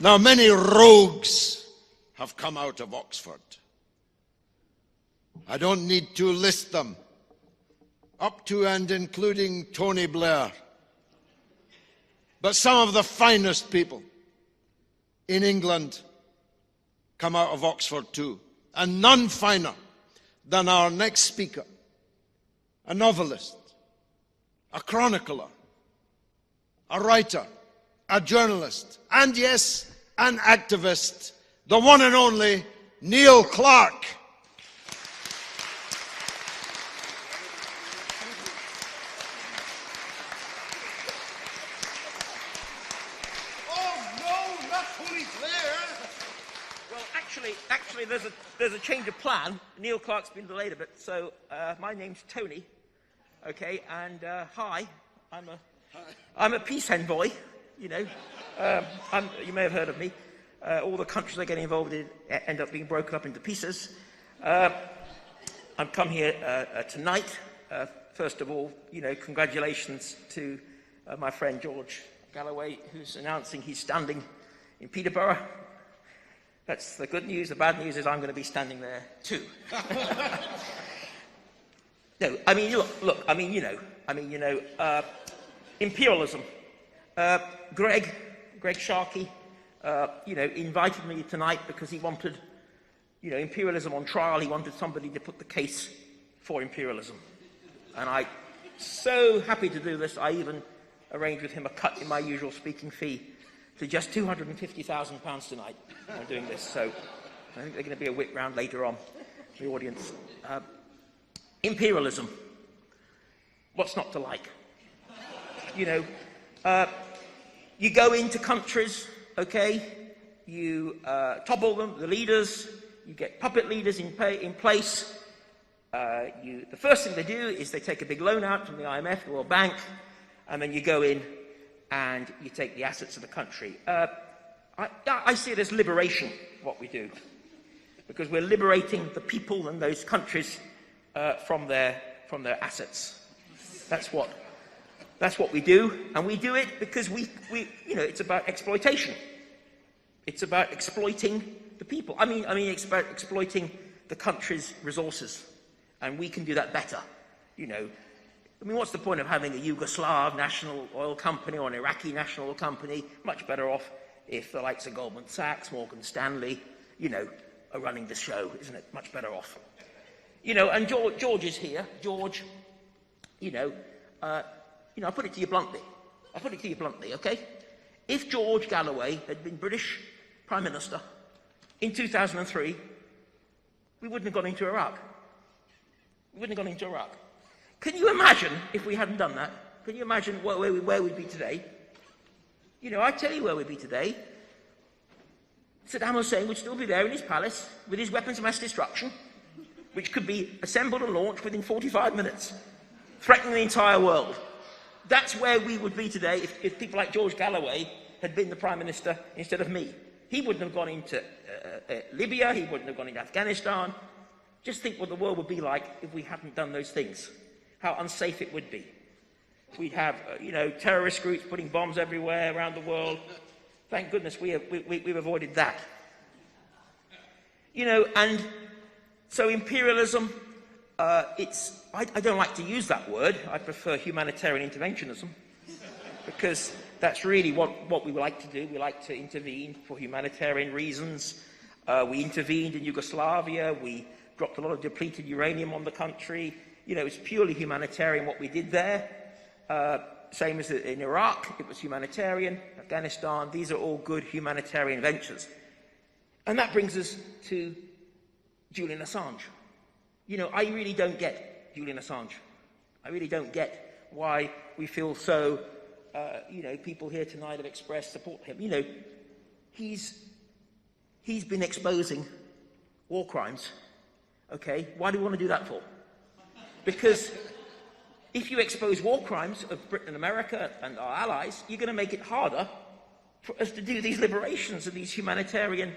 Now, many rogues have come out of Oxford. I don't need to list them, up to and including Tony Blair. But some of the finest people in England come out of Oxford too, and none finer than our next speaker, a novelist, a chronicler, a writer, a journalist, and yes, an activist, the one and only Neil Clarke. Actually, there's a change of plan. Neil Clarke's been delayed a bit, so my name's Tony, okay, and hi, I'm a peace envoy, you know. You may have heard of me. All the countries I get involved in end up being broken up into pieces. I've come here tonight. First of all, you know, congratulations to my friend George Galloway, who's announcing he's standing in Peterborough. That's the good news. The bad news is I'm going to be standing there too. No, I mean, look. I mean, you know. Imperialism. Greg Sharkey, you know, invited me tonight because he wanted, you know, imperialism on trial. He wanted somebody to put the case for imperialism, and I'm so happy to do this. I even arranged with him a cut in my usual speaking fee to just £250,000 tonight. I'm doing this, so I think there's going to be a whip round later on the audience. Imperialism. What's not to like? You know, you go into countries, okay, you topple them, the leaders, you get puppet leaders in place. The first thing they do is they take a big loan out from the IMF, the World Bank, and then you go in and you take the assets of the country. I see it as liberation, what we do, because we're liberating the people and those countries from their assets. That's what we do, and we do it because we you know, it's about exploitation. It's about exploiting the people. I mean, it's about exploiting the country's resources, and we can do that better. You know, I mean, what's the point of having a Yugoslav national oil company or an Iraqi national oil company? Much better off if the likes of Goldman Sachs, Morgan Stanley, you know, are running the show, isn't it? Much better off. You know, and George is here. George, you know, I put it to you bluntly. Okay? If George Galloway had been British Prime Minister in 2003, we wouldn't have gone into Iraq. Can you imagine if we hadn't done that? Can you imagine where we'd be today? You know, I tell you where we'd be today. Saddam Hussein would still be there in his palace with his weapons of mass destruction, which could be assembled and launched within 45 minutes, threatening the entire world. That's where we would be today if people like George Galloway had been the Prime Minister instead of me. He wouldn't have gone into Libya, he wouldn't have gone into Afghanistan. Just think what the world would be like if we hadn't done those things, how unsafe it would be. We'd have, you know, terrorist groups putting bombs everywhere around the world. Thank goodness we've avoided that. You know, and so imperialism, I don't like to use that word. I prefer humanitarian interventionism, because that's really what we like to do. We like to intervene for humanitarian reasons. We intervened in Yugoslavia. We dropped a lot of depleted uranium on the country. You know, it's purely humanitarian what we did there. Same as in Iraq, it was humanitarian. Afghanistan, these are all good humanitarian ventures. And that brings us to Julian Assange. You know, I really don't get Julian Assange. I really don't get why we feel so, you know, people here tonight have expressed support for him. You know, he's been exposing war crimes, okay? Why do we want to do that for? Because if you expose war crimes of Britain and America and our allies, you're going to make it harder for us to do these liberations and these humanitarian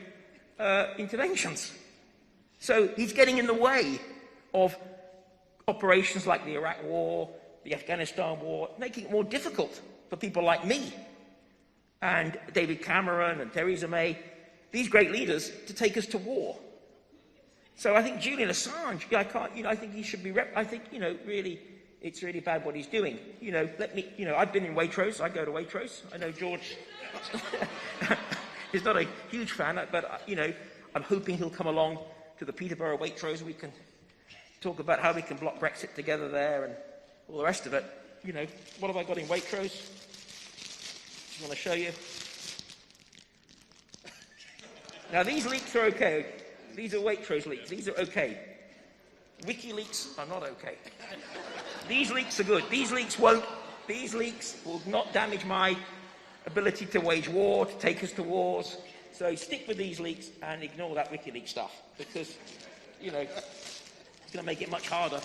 interventions. So he's getting in the way of operations like the Iraq War, the Afghanistan War, making it more difficult for people like me and David Cameron and Theresa May, these great leaders, to take us to war. So I think Julian Assange, I think he should be, really, it's really bad what he's doing. I've been in Waitrose, I go to Waitrose. I know George is not a huge fan, but, I'm hoping he'll come along to the Peterborough Waitrose. We can talk about how we can block Brexit together there and all the rest of it. What have I got in Waitrose? Just want to show you. Now, these leaks are okay. These are Waitrose leaks. These are okay. WikiLeaks are not okay. These leaks are good. These leaks will not damage my ability to wage war, to take us to wars. So stick with these leaks and ignore that WikiLeaks stuff, because, it's going to make it much harder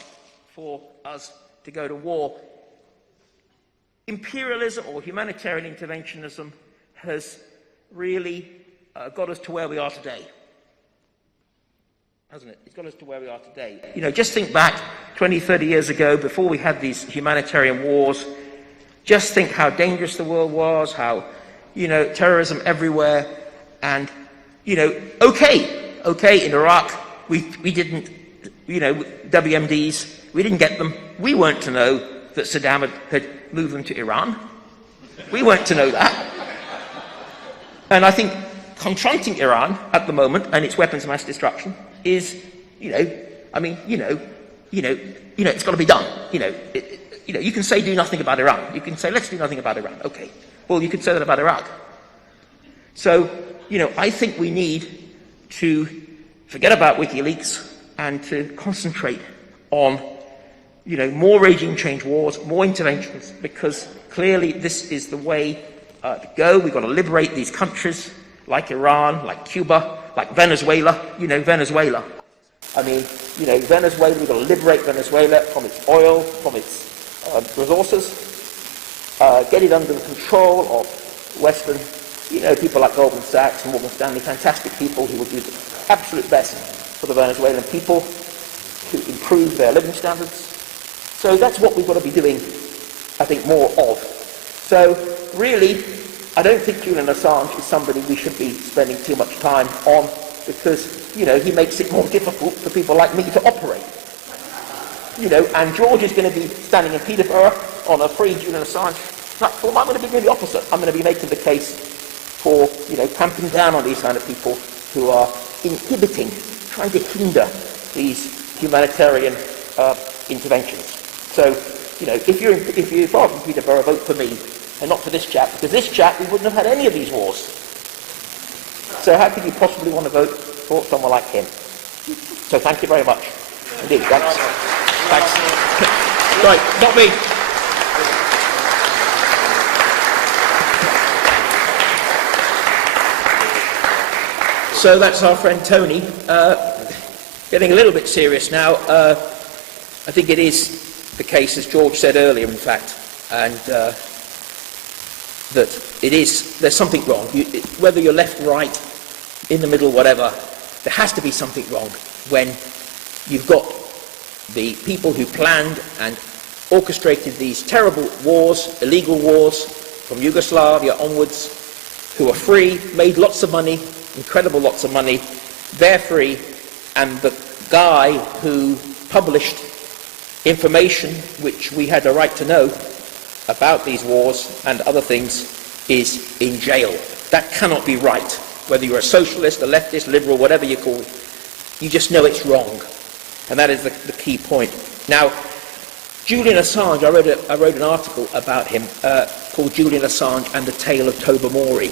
for us to go to war. Imperialism or humanitarian interventionism has really got us to where we are today, hasn't it? It's got us to where we are today. Just think back 20, 30 years ago, before we had these humanitarian wars. Just think how dangerous the world was, how, terrorism everywhere. And, okay, in Iraq, we didn't, WMDs, we didn't get them. We weren't to know that Saddam had moved them to Iran. We weren't to know that. And I think confronting Iran at the moment and its weapons of mass destruction is, it's got to be done. You can say do nothing about Iran. You can say let's do nothing about Iran. Okay. Well, you could say that about Iraq. So, I think we need to forget about WikiLeaks and to concentrate on, more regime change wars, more interventions, because clearly this is the way to go. We've got to liberate these countries like Iran, like Cuba, like Venezuela. Venezuela. Venezuela, we've got to liberate Venezuela from its oil, from its resources, get it under the control of Western, people like Goldman Sachs and Morgan Stanley, fantastic people who will do the absolute best for the Venezuelan people to improve their living standards. So that's what we've got to be doing, I think, more of. So really, I don't think Julian Assange is somebody we should be spending too much time on, because, he makes it more difficult for people like me to operate. And George is going to be standing in Peterborough on a free Julian Assange platform. I'm going to be doing the opposite. I'm going to be making the case for, clamping down on these kind of people who are inhibiting, trying to hinder these humanitarian interventions. So, if you're far from Peterborough, vote for me and not for this chap, because this chap, we wouldn't have had any of these wars. So how could you possibly want to vote for someone like him? So thank you very much. Indeed, thanks. Thanks. Right, not me. So that's our friend Tony. Getting a little bit serious now. I think it is the case, as George said earlier, in fact, and that there's something wrong. Whether you're left, right, in the middle, whatever, there has to be something wrong when you've got the people who planned and orchestrated these terrible wars, illegal wars, from Yugoslavia onwards, who are free, made lots of money, incredible lots of money, they're free, and the guy who published information which we had a right to know about these wars and other things is in jail. That cannot be right. Whether you're a socialist, a leftist, liberal, whatever you call it, you just know it's wrong. And that is the key point. Now, Julian Assange, I wrote an article about him called Julian Assange and the Tale of Tobermory.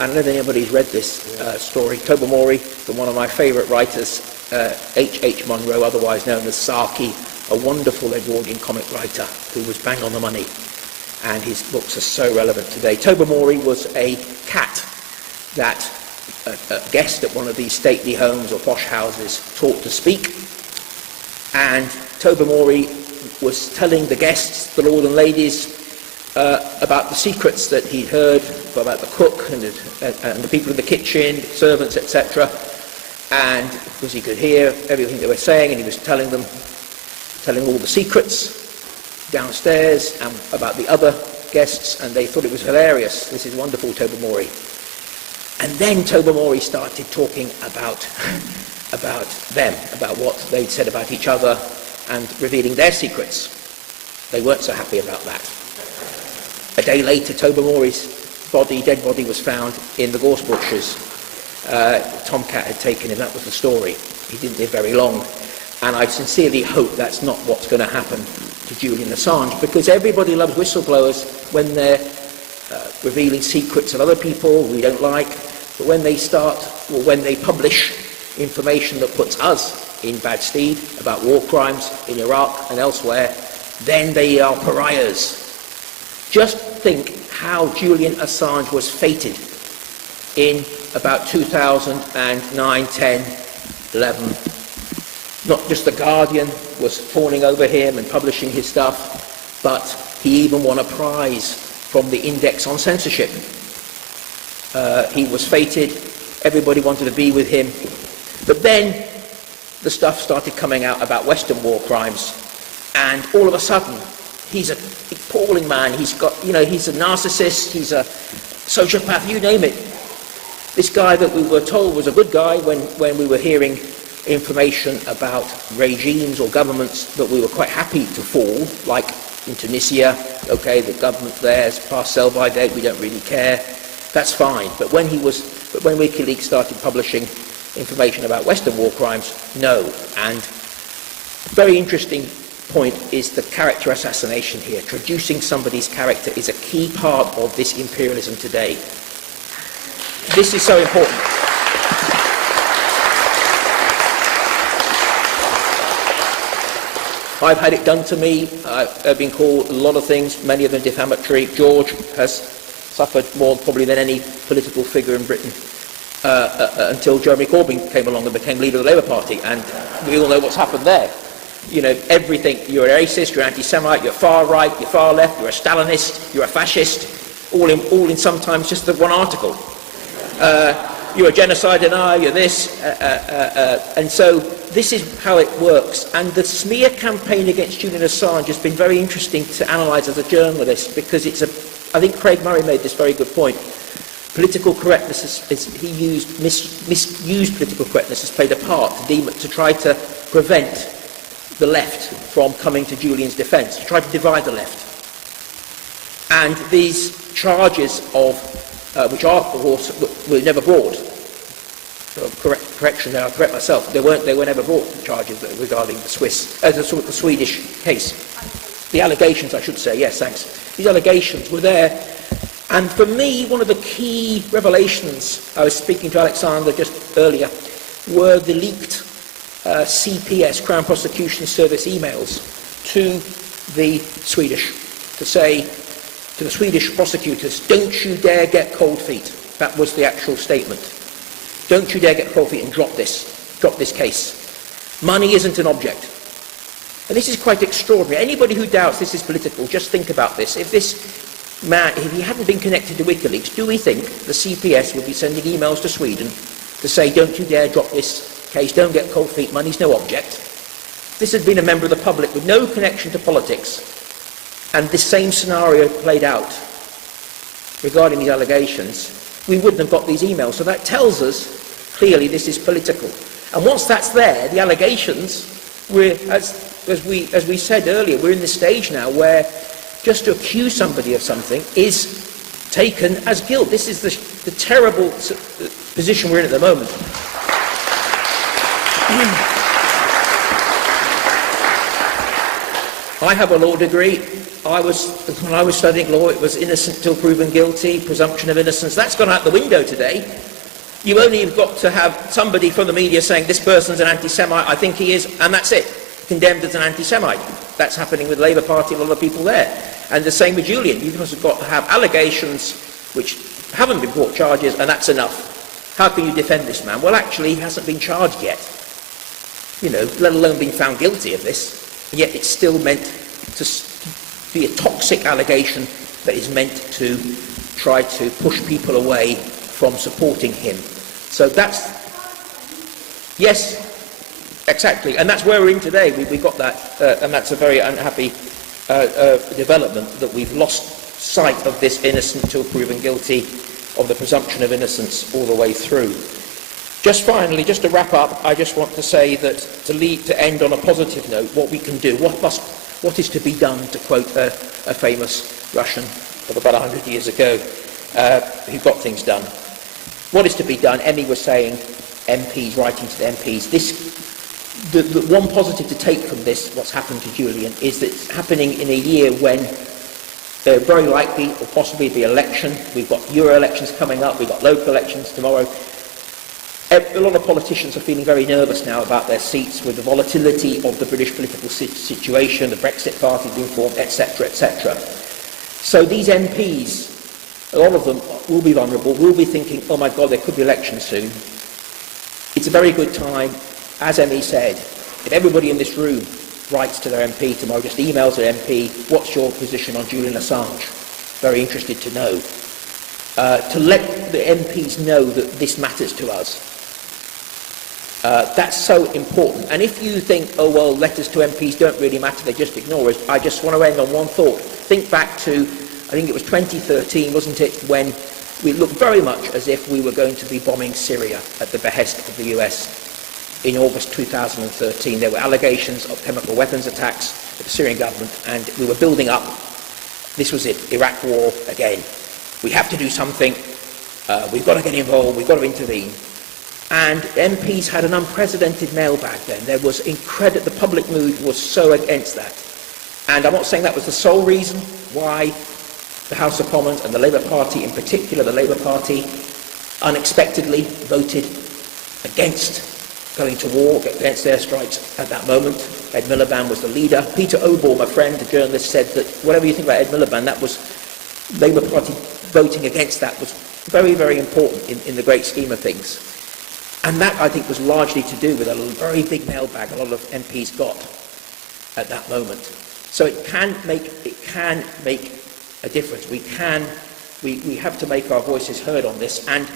I don't know if anybody's read this story. Tobermory, one of my favourite writers, H.H. Munro, otherwise known as Saki, a wonderful Edwardian comic writer who was bang on the money. And his books are so relevant today. Tobermory was a cat that a guest at one of these stately homes or posh houses taught to speak. And Tobermory was telling the guests, the lord and ladies, about the secrets that he'd heard about the cook and the people in the kitchen, servants, etc. And because he could hear everything they were saying, and he was telling all the secrets downstairs and about the other guests, and they thought it was hilarious. This is wonderful, Tobermory. And then Tobermory started talking about them, about what they'd said about each other, and revealing their secrets. They weren't so happy about that. A day later, Tobermory's dead body was found in the gorse bushes. Tomcat had taken him, that was the story. He didn't live very long. And I sincerely hope that's not what's going to happen to Julian Assange, because everybody loves whistleblowers when they're revealing secrets of other people we don't like, but when they publish information that puts us in bad stead about war crimes in Iraq and elsewhere, then they are pariahs. Just think how Julian Assange was fated in about 2009, 10, 11. Not just The Guardian was fawning over him and publishing his stuff, but he even won a prize from the Index on Censorship. He was fated, everybody wanted to be with him, but then the stuff started coming out about Western war crimes, and all of a sudden, he's an appalling man. He's a narcissist, he's a sociopath, you name it. This guy that we were told was a good guy when we were hearing information about regimes or governments that we were quite happy to fall, like in Tunisia, okay, the government there is past sell-by date, we don't really care, that's fine. But when WikiLeaks started publishing information about Western war crimes, no. And very interesting point is the character assassination here. Traducing somebody's character is a key part of this imperialism today. This is so important. I've had it done to me. I've been called a lot of things, many of them defamatory. George has suffered more probably than any political figure in Britain until Jeremy Corbyn came along and became leader of the Labour Party, and we all know what's happened there. You know, everything, you're a racist, you're an anti-Semite, you're far right, you're far left, you're a Stalinist, you're a fascist, all in sometimes just the one article. You're a genocide denier, you're this, and so this is how it works. And the smear campaign against Julian Assange has been very interesting to analyse as a journalist, because I think Craig Murray made this very good point. Political correctness misused political correctness has played a part to try to prevent the left from coming to Julian's defence, to try to divide the left. And these charges of which are, of course, were never brought. Correction, I'll correct myself. They were never brought, the charges regarding the Swedish case. The allegations, I should say, yes, thanks. These allegations were there. And for me, one of the key revelations, I was speaking to Alexander just earlier, were the leaked CPS, Crown Prosecution Service emails to the Swedish, to say to the Swedish prosecutors, don't you dare get cold feet. That was the actual statement. Don't you dare get cold feet and drop this case. Money isn't an object. And this is quite extraordinary. Anybody who doubts this is political, just think about this. If this man, if he hadn't been connected to WikiLeaks, do we think the CPS would be sending emails to Sweden to say, don't you dare drop this case, don't get cold feet, money's no object? This had been a member of the public with no connection to politics, and this same scenario played out regarding these allegations, we wouldn't have got these emails. So that tells us clearly this is political. And once that's there, the allegations, as we said earlier, we're in this stage now where just to accuse somebody of something is taken as guilt. This is the terrible position we're in at the moment. I have a law degree. When I was studying law, it was innocent till proven guilty, presumption of innocence. That's gone out the window today. You only have got to have somebody from the media saying this person's an anti-Semite, I think he is, and that's it. Condemned as an anti-Semite. That's happening with the Labour Party, a lot of people there. And the same with Julian. You've also got to have allegations which haven't been brought charges, and that's enough. How can you defend this man? Well, actually, he hasn't been charged yet. You know, let alone being found guilty of this. And yet it's still meant to be a toxic allegation that is meant to try to push people away from supporting him. So that's, yes, exactly, and that's where we're in today. We got that, and that's a very unhappy development, that we've lost sight of this innocent till proven guilty, of the presumption of innocence all the way through. Just finally, just to wrap up, I just want to say that to end on a positive note, what we can do, what is to be done, to quote a famous Russian of about 100 years ago, who got things done. What is to be done? Emmy was saying, MPs, writing to the MPs, the one positive to take from this, what's happened to Julian, is that it's happening in a year when there very likely or possibly be election. We've got Euro elections coming up, we've got local elections tomorrow. A lot of politicians are feeling very nervous now about their seats with the volatility of the British political situation, the Brexit party being formed, etc., etc. So these MPs, a lot of them will be vulnerable, will be thinking, oh my God, there could be elections soon. It's a very good time, as Emmy said, if everybody in this room writes to their MP tomorrow, just emails their MP, what's your position on Julian Assange? Very interested to know. To let the MPs know that this matters to us. That's so important. And if you think, oh well, letters to MPs don't really matter, they just ignore us, I just want to end on one thought. Think back to, I think it was 2013, wasn't it, when we looked very much as if we were going to be bombing Syria at the behest of the US. In August 2013, there were allegations of chemical weapons attacks at the Syrian government, and we were building up. This was it, Iraq war again. We have to do something. We've got to get involved. We've got to intervene. And MPs had an unprecedented mailbag then. There was the public mood was so against that. And I'm not saying that was the sole reason why the House of Commons and the Labour Party, in particular the Labour Party, unexpectedly voted against going to war, against airstrikes at that moment. Ed Miliband was the leader. Peter Oborne, my friend, the journalist, said that whatever you think about Ed Miliband, that was Labour Party voting against that was very, very important in the great scheme of things. And that, I think, was largely to do with a very big mailbag a lot of MPs got at that moment. So it can make a difference. We have to make our voices heard on this. And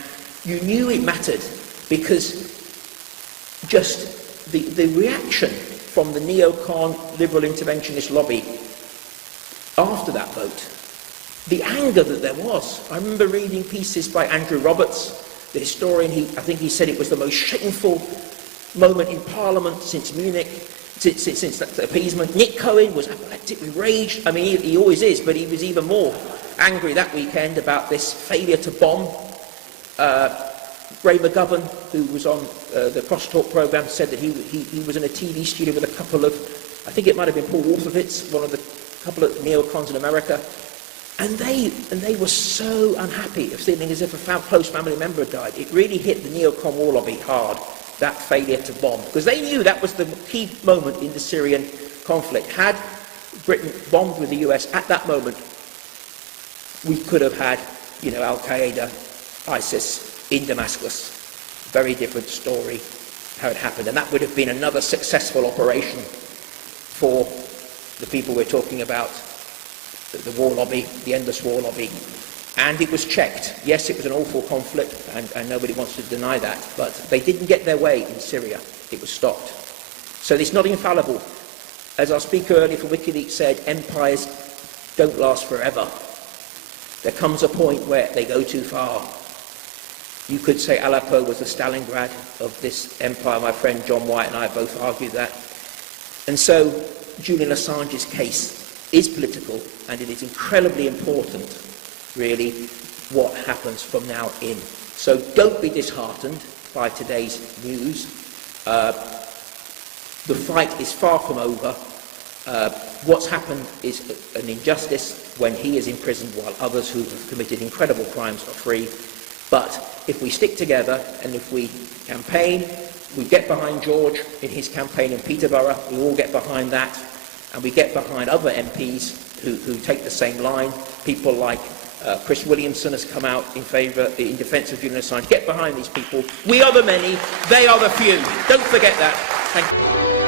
you knew it mattered because just the reaction from the neocon liberal interventionist lobby after that vote, the anger that there was. I remember reading pieces by Andrew Roberts, the historian. I think he said it was the most shameful moment in Parliament since Munich, since that appeasement. Nick Cohen was apoplectically raged. I mean, he always is, but he was even more angry that weekend about this failure to bomb. Ray McGovern, who was on the Crosstalk programme, said that he was in a TV studio with a couple of, I think it might have been Paul Wolfowitz, one of the couple of neocons in America, and they were so unhappy of feeling as if a close family member had died. It really hit the neocon war lobby hard, that failure to bomb, because they knew that was the key moment in the Syrian conflict. Had Britain bombed with the US at that moment, we could have had, Al-Qaeda, ISIS, in Damascus. Very different story how it happened, and that would have been another successful operation for the people we're talking about, the war lobby, the endless war lobby. And it was checked. Yes, it was an awful conflict, and nobody wants to deny that, but they didn't get their way in Syria. It was stopped. So it's not infallible. As our speaker earlier for WikiLeaks said, empires don't last forever. There comes a point where they go too far. You could say Aleppo was the Stalingrad of this empire. My friend John White and I both argued that. And so Julian Assange's case is political, and it is incredibly important, really, what happens from now in. So don't be disheartened by today's news. The fight is far from over. What's happened is an injustice when he is imprisoned while others who have committed incredible crimes are free. But if we stick together and if we campaign, we get behind George in his campaign in Peterborough, we all get behind that, and we get behind other MPs who take the same line. People like Chris Williamson has come out in defence of Julian Assange. Get behind these people. We are the many, they are the few. Don't forget that. Thank you.